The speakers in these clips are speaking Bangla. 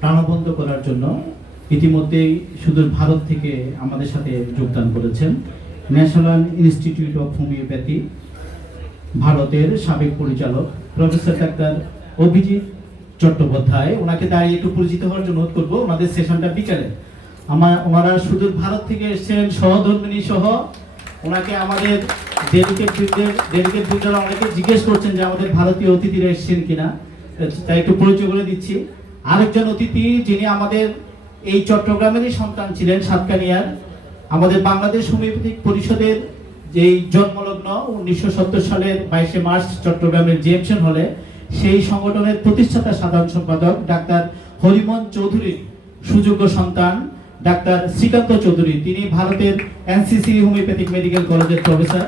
প্রাণবন্ত করার জন্য ইতিমধ্যেই সুদূর ভারত থেকে আমাদের সাথে যোগদান করেছেন ন্যাশনাল ইনস্টিটিউট অফ হোমিওপ্যাথি ভারতের সাবেক পরিচালক প্রফেসর ডাক্তার অভিজিৎ চট্টোপাধ্যায়। ওনাকে দাঁড়িয়ে একটু পরিচিত হওয়ার জন্য অনুরোধ করবো। ওনাদের সেশনটা বিকালে। ওনারা সুদূর ভারত থেকে এসেছেন সহধর্মিনী সহ। ওনাকে আমাদের ডেলিগেটরা অনেকে জিজ্ঞেস করছেন যে আমাদের ভারতীয় অতিথিরা এসেছেন কিনা, তাই একটু পরিচয় করে দিচ্ছি। আরেকজন অতিথি যিনি আমাদের এই চট্টগ্রামেরই সন্তান ছিলেন, সাতকানিয়ার, আমাদের বাংলাদেশ হোমিওপ্যাথিক পরিষদের যেই জন্মলগ্ন 1970 সালের 22 মার্চ চট্টগ্রামের জিএমসন হলে, সেই সংগঠনের প্রতিষ্ঠাতা সাধারণ সম্পাদক ডাক্তার হরিমন চৌধুরীর সুযোগ্য সন্তান ডাক্তার শ্রীকান্ত চৌধুরী। তিনি ভারতের এনসিসি হোমিওপ্যাথিক মেডিকেল কলেজের প্রফেসর।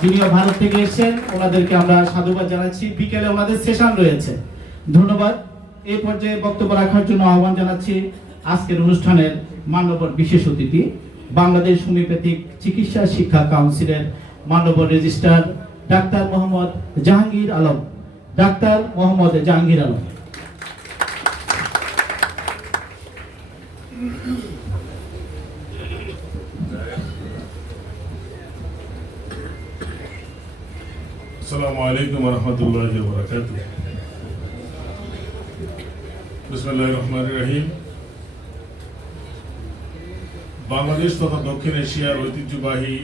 তিনিও ভারত থেকে এসেছেন। ওনাদেরকে আমরা সাধুবাদ জানাচ্ছি। বিকেলে ওনাদের সেশন রয়েছে। ধন্যবাদ। এই পর্যায়ে বক্তব্য রাখার জন্য আহ্বান জানাচ্ছি আজকের অনুষ্ঠানের মান্যবর বিশেষ অতিথি, বাংলাদেশ হোমিওপ্যাথিক চিকিৎসা শিক্ষা কাউন্সিলের মান্যবর রেজিস্ট্রার ডাক্তার মোহাম্মদ জাহাঙ্গীর আলম। ডাক্তার মোহাম্মদ জাহাঙ্গীর আলম। আসসালামু আলাইকুম ওয়া রাহমাতুল্লাহি ওয়া বারাকাতুহু। বিসমিল্লাহির রহমানির রহিম। বাংলাদেশ তথা দক্ষিণ এশিয়ার ঐতিহ্যবাহী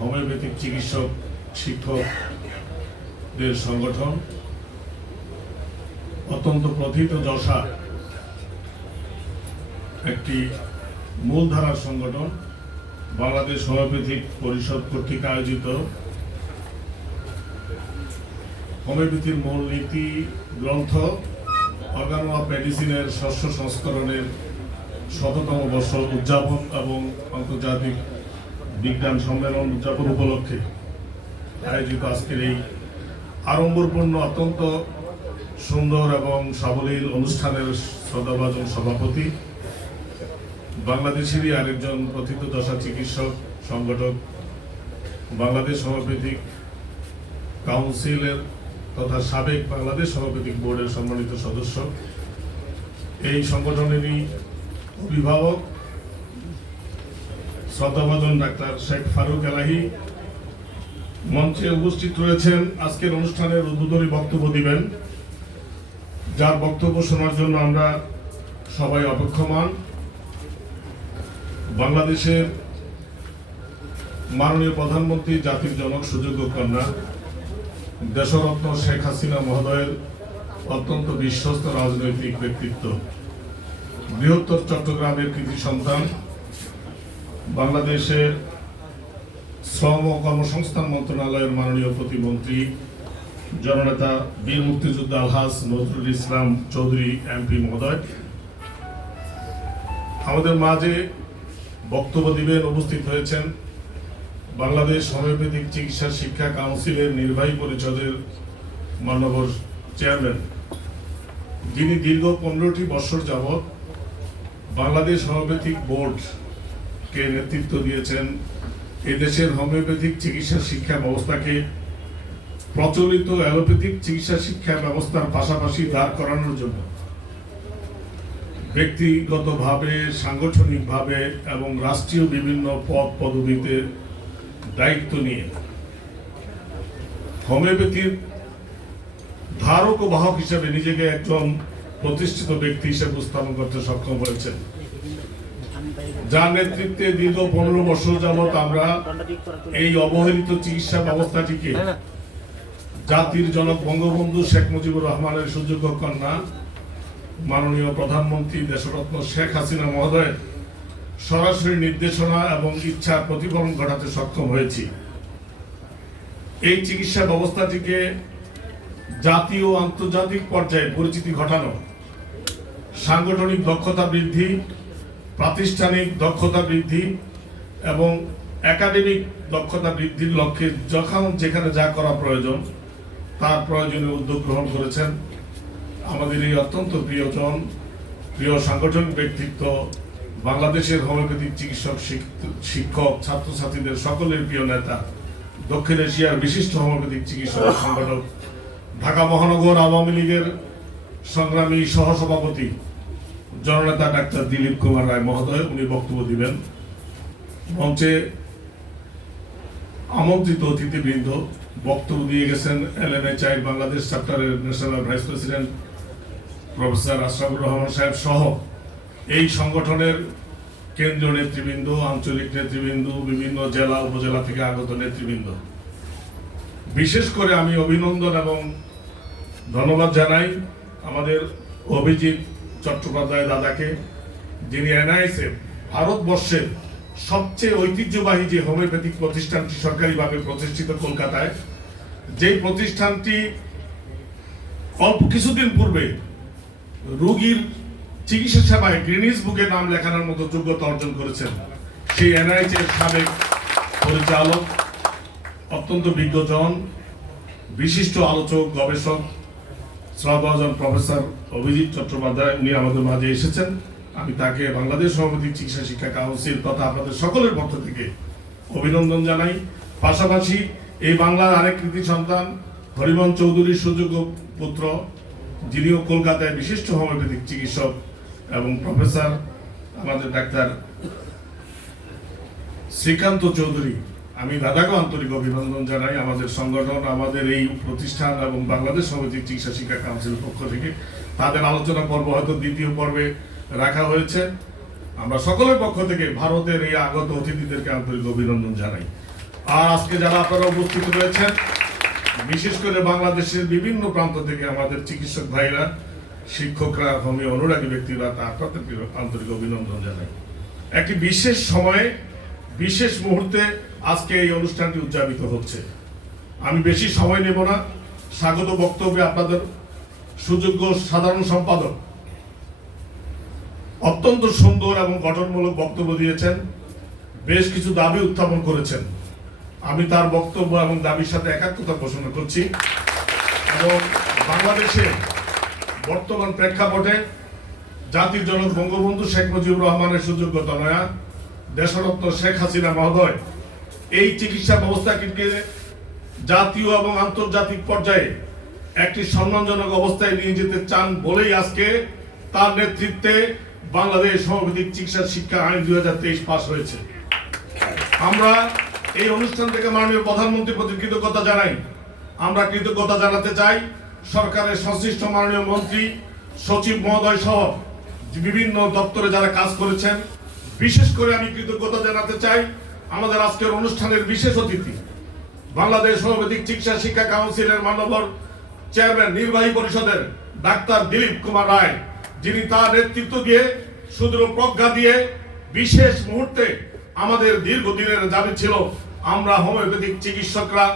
হোমিওপ্যাথিক চিকিৎসক শিক্ষকদের সংগঠন, অত্যন্ত প্রথিত যশা একটি মূলধারার সংগঠন, বাংলাদেশ হোমিওপ্যাথিক পরিষদ কর্তৃক আয়োজিত হোমিওপ্যাথির মূল নীতি গ্রন্থ অর্গান অফ মেডিসিনের ষষ্ঠ সংস্করণের ১০০তম বর্ষ উদযাপন এবং আন্তর্জাতিক বিজ্ঞান সম্মেলন উদযাপন উপলক্ষে আয়োজিত আজকের এই আড়ম্বরপূর্ণ অত্যন্ত সুন্দর এবং সাবলীল অনুষ্ঠানের শ্রদ্ধাভাজন সভাপতি, বাংলাদেশেরই আরেকজন প্রথিত দশা চিকিৎসক সংগঠক, বাংলাদেশ হোমিওপ্যাথিক কাউন্সিলের তথা সাবেক বাংলাদেশ হোমিওপ্যাথিক বোর্ডের সম্মানিত সদস্য, এই সংগঠনেরই অভিভাবক শ্রদ্ধাভাজন ডাক্তার শেখ ফারুক এলাহি মঞ্চে উপস্থিত রয়েছেন। আজকের অনুষ্ঠানের উদ্বোধনী বক্তব্য দিবেন, যার বক্তব্য শোনার জন্য আমরা সবাই অপেক্ষমান। বাংলাদেশের মাননীয় প্রধানমন্ত্রী, জাতির জনক, সুযোগ্য কন্যা, দেশরত্ন শেখ হাসিনা মহোদয়ের অত্যন্ত বিশ্বস্ত রাজনৈতিক ব্যক্তিত্ব, বৃহত্তর চট্টগ্রামের কৃতি সন্তান, বাংলাদেশের শ্রম ও কর্মসংস্থান মন্ত্রণালয়ের মাননীয় প্রতিমন্ত্রী, জননেতা বীর মুক্তিযোদ্ধা আলহাজ নজরুল ইসলাম চৌধুরী এমপি মহোদয় আমাদের মাঝে বক্তব্য দিবেন। উপস্থিত হয়েছেন বাংলাদেশ হোমিওপ্যাথিক চিকিৎসা শিক্ষা কাউন্সিলের নির্বাহী পরিষদের মাননীয় চেয়ারম্যান, যিনি দীর্ঘ 15টি বছর যাবৎ বাংলাদেশ হোমিওপ্যাথিক বোর্ডকে নেতৃত্ব দিয়েছেন, এদেশের হোমিওপ্যাথিক চিকিৎসা শিক্ষা ব্যবস্থাকে প্রচলিত অ্যালোপ্যাথিক চিকিৎসা শিক্ষা ব্যবস্থার পাশাপাশি দাঁড় করানোর জন্য ব্যক্তিগতভাবে, সাংগঠনিকভাবে এবং রাষ্ট্রীয় বিভিন্ন পদ পদবিতে দায়িত্ব নিয়ে হোমিওপ্যাথির ধারক ও বাহক হিসেবে নিজেকে একজন প্রতিষ্ঠিত ব্যক্তি হিসেবে উপস্থাপন করতে সক্ষম হয়েছেন, যার নেতৃত্বে দীর্ঘ 15 বছর যাবৎ আমরা এই অবহেলিত চিকিৎসা ব্যবস্থাটিকে জাতির জনক বঙ্গবন্ধু শেখ মুজিবুর রহমানের সুযোগ্য কন্যা মাননীয় প্রধানমন্ত্রী দেশরত্ন শেখ হাসিনা মহোদয়ের সরাসরি নির্দেশনা এবং ইচ্ছার প্রতিফলন ঘটাতে সক্ষম হয়েছি। এই চিকিৎসা ব্যবস্থাটিকে জাতীয় ও আন্তর্জাতিক পর্যায়ে পরিচিতি ঘটানো, সাংগঠনিক দক্ষতা বৃদ্ধি, প্রাতিষ্ঠানিক দক্ষতা বৃদ্ধি এবং একাডেমিক দক্ষতা বৃদ্ধির লক্ষ্যে যখন যেখানে যা করা প্রয়োজন তার প্রয়োজনীয় উদ্যোগ গ্রহণ করেছেন আমাদের এই অত্যন্ত প্রিয়জন, প্রিয় সাংগঠনিক ব্যক্তিত্ব, বাংলাদেশের হোমিওপ্যাথিক চিকিৎসক শিক্ষক ছাত্রছাত্রীদের সকলের প্রিয় নেতা, দক্ষিণ এশিয়ার বিশিষ্ট হোমিওপ্যাথিক চিকিৎসক সংগঠক, ঢাকা মহানগর আওয়ামী লীগের সংগ্রামী সহসভাপতি জননেতা ডাক্তার দিলীপ কুমার রায় মহোদয়, উনি বক্তব্য দিবেন। মঞ্চে আমন্ত্রিত অতিথিবৃন্দ বক্তব্য দিয়ে গেছেন LNHI বাংলাদেশ চ্যাপ্টারের national vice president professor Ashrafur Rahman সাহেব সহ এই সংগঠনের কেন্দ্রীয় নেতৃবৃন্দ, আঞ্চলিক নেতৃবৃন্দ, বিভিন্ন জেলা উপজেলা থেকে আগত নেতৃবৃন্দ। বিশেষ করে আমি অভিনন্দন এবং ধন্যবাদ জানাই আমাদের অভিজিৎ চট্টোপাধ্যায় দাদাকে, যিনি NISF ভারতবর্ষের সবচেয়ে ঐতিহ্যবাহী যে হোমিওপ্যাথিক প্রতিষ্ঠানটি সরকারিভাবে প্রতিষ্ঠিত কলকাতায়, যেই প্রতিষ্ঠানটি অল্প কিছুদিন পূর্বে রোগীর চিকিৎসা সেবায় গ্রিনিস বুকে নাম লেখানোর মতো যোগ্যতা অর্জন করেছেন, সেই NIH-এর সাবেক পরিচালক, অত্যন্ত বিজ্ঞজন, বিশিষ্ট আলোচক, গবেষক, শ্রদ্ধাভাজন প্রফেসর অভিজিৎ চট্টোপাধ্যায়, উনি আমাদের মাঝে এসেছেন। আমি তাকে বাংলাদেশ হোমিওপ্যাথিক চিকিৎসা শিক্ষা কাউন্সিল তথা আপনাদের সকলের পক্ষ থেকে অভিনন্দন জানাই। পাশাপাশি এই বাংলার আরেক কৃতি সন্তান হরিমন চৌধুরীর সুযোগ্য পুত্র, যিনিও কলকাতায় বিশিষ্ট হোমিওপ্যাথিক চিকিৎসক এবং প্রফেসর, আমাদের ডাক্তার শ্রীকান্ত চৌধুরী, আমি দাদাকে আন্তরিক অভিনন্দন জানাই। আমাদের সংগঠন, আমাদের এই প্রতিষ্ঠান এবং বাংলাদেশ হোমিওপ্যাথিক চিকিৎসা শিক্ষা কাউন্সিলের পক্ষ থেকে তাদের আলোচনা পর্ব হয়তো দ্বিতীয় পর্বে রাখা হয়েছে। আমরা সকলের পক্ষ থেকে ভারতের এই আগত অতিথিদেরকে আন্তরিক অভিনন্দন জানাই। আর আজকে যারা আপনারা উপস্থিত রয়েছেন, বিশেষ করে বাংলাদেশের বিভিন্ন প্রান্ত থেকে আমাদের চিকিৎসক ভাইরা, শিক্ষকরা, হোমিও অনুরাগী ব্যক্তিরা, আপনাদেরকে আন্তরিক অভিনন্দন জানাই। একটি বিশেষ সময়ে, বিশেষ মুহূর্তে আজকে এই অনুষ্ঠানটি উদযাপিত হচ্ছে। আমি বেশি সময় নেব না। স্বাগত বক্তব্যে আপনাদের সুযোগ্য সাধারণ সম্পাদক অত্যন্ত সুন্দর এবং গঠনমূলক বক্তব্য দিয়েছেন, বেশ কিছু দাবি উত্থাপন করেছেন। আমি তার বক্তব্য এবং দাবির সাথে একাত্মতা ঘোষণা করছি এবং বাংলাদেশের বর্তমান প্রেক্ষাপটে জাতির জনক বঙ্গবন্ধু শেখ মুজিবুর রহমানের সুযোগ্য তনয়া দেশরত্ন শেখ হাসিনা মহোদয় এই চিকিৎসা ব্যবস্থাকে জাতীয় এবং আন্তর্জাতিক পর্যায়ে একটি সম্মানজনক অবস্থায় নিয়ে যেতে চান বলেই আজকে তার নেতৃত্বে বাংলাদেশ হোমিওপ্যাথিক চিকিৎসা শিক্ষা আইন 2023 পাস হয়েছে। আমরা এই অনুষ্ঠান থেকে মাননীয় প্রধানমন্ত্রীর প্রতি কৃতজ্ঞতা জানাই। আমরা কৃতজ্ঞতা জানাতে চাই সরকারের সংশ্লিষ্ট মাননীয় মন্ত্রী, সচিব মহোদয় সহ বিভিন্ন দপ্তরে যারা কাজ করেছেন। বিশেষ করে আমি কৃতজ্ঞতা জানাতে চাই আমাদের আজকের অনুষ্ঠানের বিশেষ অতিথি, বাংলাদেশ হোমিওপ্যাথিক চিকিৎসা শিক্ষা কাউন্সিলের মাননীয় চেয়ারম্যান, নির্বাহী পরিষদের ডাক্তার দিলীপ কুমার রায়, যিনি তার নেতৃত্ব দিয়ে, সুদূর প্রজ্ঞা দিয়ে, বিশেষ মুহূর্তে আমাদের দীর্ঘদিনের দাবি ছিল আমরা হোমিওপ্যাথিক চিকিৎসকরা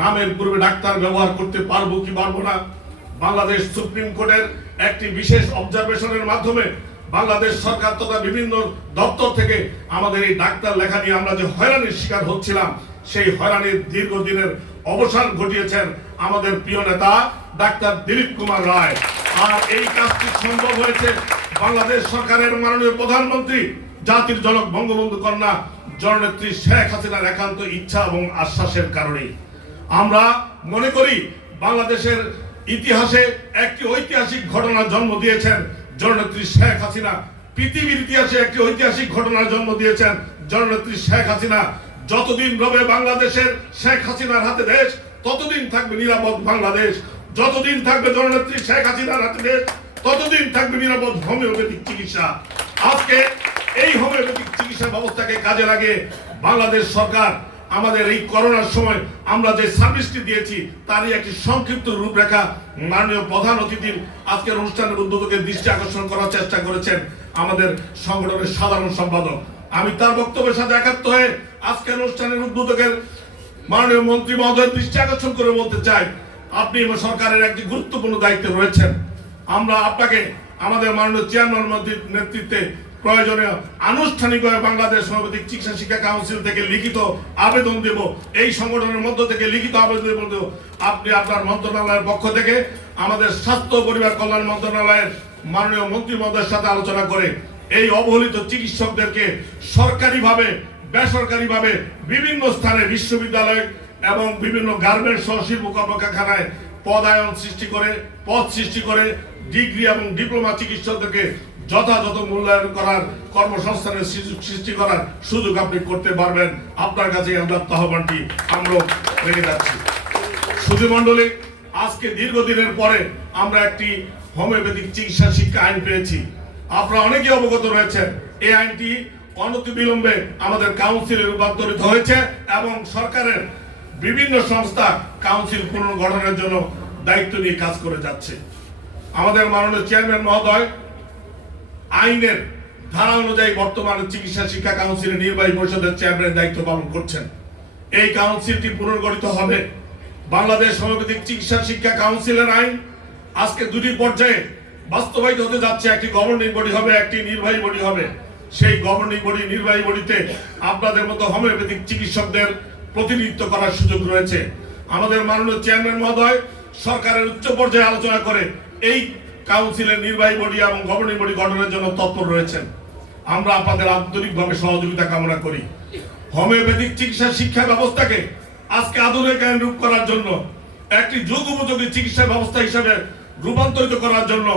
নামের পূর্বে ডাক্তার ব্যবহার করতে পারবো কি পারবো না। বাংলাদেশ সুপ্রিম কোর্টের একটি বিশেষ অবজারভেশনের মাধ্যমে বাংলাদেশ সরকার তথা বিভিন্ন দপ্তর থেকে আমাদের এই ডাক্তার লেখা নিয়ে আমরা যে হয়রানির শিকার হচ্ছিলাম, সেই হয়রানির দীর্ঘদিনের অবসান ঘটিয়েছেন আমাদের প্রিয় নেতা ডাক্তার দিলীপ কুমার রায়। আর এই কাজটি সম্ভব হয়েছে বাংলাদেশ সরকারের মাননীয় প্রধানমন্ত্রী, জাতির জনক বঙ্গবন্ধু কন্যা জননেত্রী শেখ হাসিনার একান্ত ইচ্ছা এবং আশ্বাসের কারণে। আমরা মনে করি বাংলাদেশের ইতিহাসে একটি ঐতিহাসিক ঘটনার জন্ম দিয়েছেন জননেত্রী শেখ হাসিনা। পৃথিবীর ইতিহাসে একটি ঐতিহাসিক ঘটনার জন্ম দিয়েছেন জননেত্রী শেখ হাসিনা। যতদিন রবে বাংলাদেশের শেখ হাসিনার হাতে দেশ, ততদিন থাকবে নিরাপদ বাংলাদেশ। যতদিন থাকবে জননেত্রী শেখ হাসিনার হাতে দেশ, ততদিন থাকবে নিরাপদ হোমিওপ্যাথিক চিকিৎসা। আজকে এই হোমিওপ্যাথিক চিকিৎসা ব্যবস্থাকে কাজে লাগিয়ে বাংলাদেশ সরকার আমাদের এই করোনার সময় আমরা যে সার্ভিসটি দিয়েছি তারই একটি সংক্ষিপ্ত রূপরেখা মাননীয় প্রধান অতিথির আজকের অনুষ্ঠানের উদ্বোধকের দৃষ্টি আকর্ষণ করার চেষ্টা করেছেন আমাদের সংগঠনের সাধারণ সম্পাদক। আমি তার বক্তব্যের সাথে একাত্ম হয়ে আজকের অনুষ্ঠানের উদ্বোধকের মাননীয় মন্ত্রী মহোদয়ের দৃষ্টি আকর্ষণ করে বলতে চাই, আপনি সরকারের একটি গুরুত্বপূর্ণ দায়িত্বে রয়েছেন। আমরা আপনাকে আমাদের মাননীয় চেয়ারম্যান মন্ত্রীর নেতৃত্বে প্রয়োজনীয় আনুষ্ঠানিকভাবে বাংলাদেশ হোমিওপ্যাথিক চিকিৎসা শিক্ষা কাউন্সিল থেকে লিখিত আবেদন দেব, এই সংগঠনের মধ্য থেকে লিখিত আবেদন দেব। আপনি আপনার মন্ত্রণালয়ের পক্ষ থেকে আমাদের স্বাস্থ্য ও পরিবার কল্যাণ মন্ত্রণালয়ের মাননীয় মন্ত্রী মহোদয়ের সাথে আলোচনা করে এই অবহেলিত চিকিৎসকদেরকে সরকারিভাবে, বেসরকারিভাবে বিভিন্ন স্থানে বিশ্ববিদ্যালয় এবং বিভিন্ন গার্মেন্টস সহ শিল্প কর্মকারখানায় পদায়ন সৃষ্টি করে, পদ সৃষ্টি করে ডিগ্রি এবং ডিপ্লোমা চিকিৎসকদেরকে যথাযথ মূল্যায়ন করার, কর্মসংস্থানের সৃষ্টি করার সুযোগ আপনি করতে পারবেন। আপনার কাছে আমরা আহ্বানটি আমরা রেখে যাচ্ছি। সুধীমণ্ডলী, আজকে দীর্ঘদিনের পরে আমরা একটি হোমিওপ্যাথিক চিকিৎসা শিক্ষা আইন পেয়েছি। আপনারা অনেকে অবগত রয়েছেন, এই আইনটি অনতিবিলম্বে আমাদের কাউন্সিলে রূপান্তরিত হয়েছে এবং সরকারের বিভিন্ন সংস্থা কাউন্সিল পুনর্গঠনের জন্য দায়িত্ব নিয়ে কাজ করে যাচ্ছে। আমাদের মাননীয় চেয়ারম্যান মহোদয় আইনের ধারা অনুযায়ী বর্তমানে চিকিৎসা শিক্ষা কাউন্সিলের নির্বাহী পরিষদের চেয়ারম্যানের দায়িত্ব পালন করছেন। এই কাউন্সিলটি পুনর্গঠিত হবে। বাংলাদেশ হোমিওপ্যাথিক চিকিৎসা শিক্ষা কাউন্সিলের আইন আজকে দুটি পর্যায়ে বাস্তবায়িত হতে যাচ্ছে। একটি গভর্নিং বডি হবে, একটি নির্বাহী বডি হবে। সেই গভর্নিং বডি, নির্বাহী বডিতে আপনাদের মতো হোমিওপ্যাথিক চিকিৎসকদের প্রতিনিধিত্ব করার সুযোগ রয়েছে। আমাদের মাননীয় চেয়ারম্যান মহোদয় সরকারের উচ্চ পর্যায়ে আলোচনা করে এই কাউন্সিলের নির্বাহী বডি এবং গভর্নিং বডি গঠনের জন্য তৎপর রয়েছেন। আমরা আপনাদের আন্তরিকভাবে সহযোগিতা কামনা করি। হোমিওপ্যাথিক চিকিৎসা শিক্ষা ব্যবস্থাকে আজকে আধুনিকায়ন রূপ করার জন্য, একটি যুগ উপযোগী চিকিৎসা ব্যবস্থা হিসেবে রূপান্তরিত করার জন্য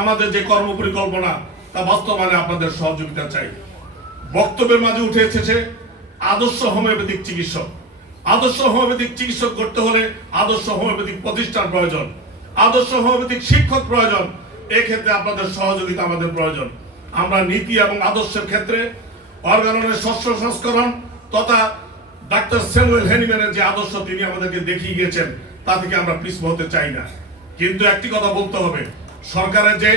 আমাদের যে কর্মপরিকল্পনা তা বাস্তবায়নে আপনাদের সহযোগিতা চাই। বক্তব্যের মাঝে উঠে এসেছে আদর্শ হোমিওপ্যাথিক চিকিৎসক। আদর্শ হোমিওপ্যাথিক চিকিৎসক করতে হলে আদর্শ হোমিওপ্যাথিক প্রতিষ্ঠান প্রয়োজন, আদর্শ হোমিওপ্যাথিক শিক্ষক প্রয়োজন। এক্ষেত্রে আপনাদের সহযোগিতা আমাদের প্রয়োজন। আমরা নীতি এবং আদর্শের ক্ষেত্রে অর্গাননের শস্য সংস্করণ তথা ডাক্তার স্যামুয়েল হ্যানিম্যানের যে আদর্শ তিনি আমাদেরকে দেখিয়ে গিয়েছেন তা থেকে আমরা পিছপা হতে চাই না। কিন্তু একটি কথা বলতে হবে, সরকারের যে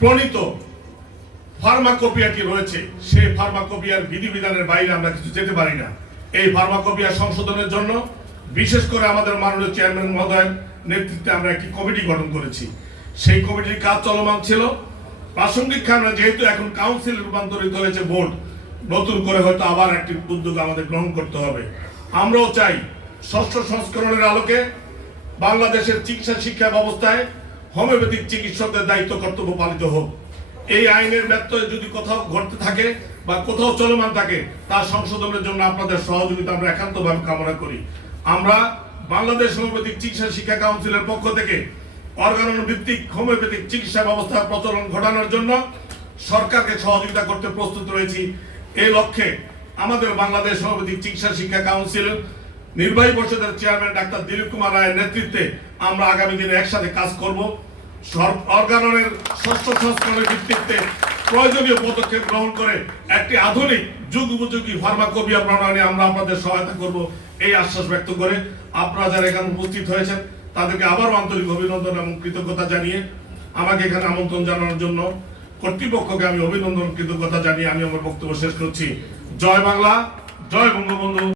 প্রণীত ফার্মাকোপিয়াটি রয়েছে সেই ফার্মাকোপিয়ার বিধিবিধানের বাইরে আমরা কিছু যেতে পারি না। এই ফার্মাকোপিয়া সংশোধনের জন্য বিশেষ করে আমাদের মাননীয় চেয়ারম্যান মহোদয়ের নেতৃত্বে আমরা একটি কমিটি গঠন করেছি। সেই কমিটির কাজ চলমান ছিল। প্রাসঙ্গিক কারণে যেহেতু এখন কাউন্সিল রূপান্তরিত হয়েছে বোর্ড, নতুন করে হয়তো আবার একটি উদ্যোগ আমাদের গ্রহণ করতে হবে। আমরাও চাই ষষ্ঠ সংস্করণের আলোকে বাংলাদেশের চিকিৎসা শিক্ষা ব্যবস্থায় হোমিওপ্যাথিক চিকিৎসকদের দায়িত্ব কর্তব্য পালিত হোক। এই আইনের ব্যত্যয় যদি কোথাও ঘটতে থাকে বা কোথাও চলমান থাকে তা সংশোধনের জন্য আপনাদের সহযোগিতা আমরা একান্তভাবে কামনা করি। আমরা বাংলাদেশ হোমিওপ্যাথিক চিকিৎসা শিক্ষা কাউন্সিলের পক্ষ থেকে অর্গানন ভিত্তিক হোমিওপ্যাথিক চিকিৎসা ব্যবস্থার প্রচলন ঘটানোর জন্য সরকারকে সহযোগিতা করতে প্রস্তুত রয়েছি। এই লক্ষ্যে আমাদের বাংলাদেশ হোমিওপ্যাথিক চিকিৎসা শিক্ষা কাউন্সিল নির্বাহী পরিষদের চেয়ারম্যান ডাক্তার দিলীপ কুমার রায়ের নেতৃত্বে আমরা আগামী দিনে একসাথে কাজ করব। অর্গাননের ষষ্ঠ সংস্করণের ভিত্তিতে প্রয়োজনীয় পদক্ষেপ গ্রহণ করে একটি আধুনিক যুগ উপযোগী ফার্মাকোপিয়া প্রণয়নে আমরা আপনাদের সহায়তা করব, এই আশ্বাস ব্যক্ত করে আপনারা যারা এখানে উপস্থিত হয়েছেন তাদেরকে আবারও আন্তরিক অভিনন্দন এবং কৃতজ্ঞতা জানিয়ে আমাকে এখানে আমন্ত্রণ জানানোর জন্য কর্তৃপক্ষকে আমি অভিনন্দন কৃতজ্ঞতা জানিয়ে আমি আমার বক্তব্য শেষ করছি। জয় বাংলা, জয় বঙ্গবন্ধু।